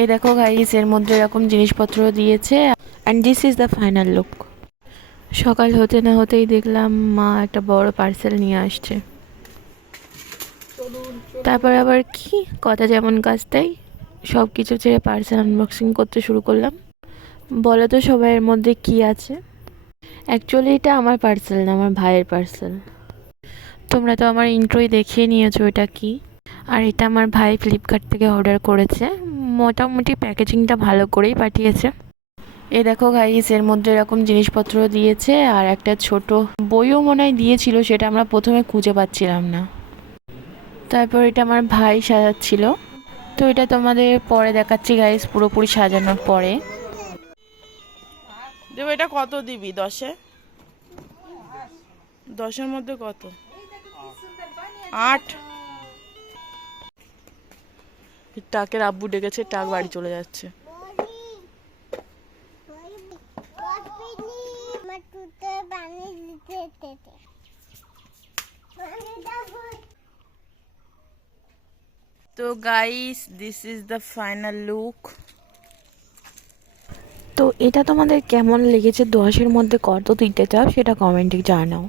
এই দেখো গাইস, এর মধ্যে এরকম জিনিসপত্র দিয়েছে। And this is the final look. সকাল হতে না হতেই দেখলাম মা একটা বড় পার্সেল নিয়ে আসছে। তারপর আবার কি, কথা যেমন কাজ তাই সব কিছু ছেড়ে পার্সেল আনবক্সিং করতে শুরু করলাম। বলো তো সবাই, এর মধ্যে কি আছে? অ্যাকচুয়ালি এটা আমার পার্সেল না, আমার ভাইয়ের পার্সেল। তোমরা তো আমার ইন্ট্রোই দেখিয়ে নিয়েছো এটা কি। আর এটা আমার ভাই ফ্লিপকার্ট থেকে অর্ডার করেছে। মোটামুটি প্যাকেজিংটা ভালো করেই পাঠিয়েছে। এই দেখো গাইস, এর মধ্যে এরকম জিনিসপত্র দিয়েছে আর একটা ছোট বইও মনে হয় দিয়েছিল, সেটা আমরা প্রথমে খুঁজে পাচ্ছিলাম না। তারপর এটা আমার ভাই সাজাচ্ছিল, তো এটা তোমাদের পরে দেখাচ্ছি গাইস, পুরোপুরি সাজানোর পরে। দেব, এটা কত দিবি? 10-এ? 10-এর মধ্যে কত? 8। টাকের আব্বু ডেকেছে, টাক বাড়ি চলে যাচ্ছে। তো guys, this is the final look. তো এটা তোমাদের কেমন লেগেছে, 10-এর মধ্যে কত দিতে চাও সেটা কমেন্টে জানাও।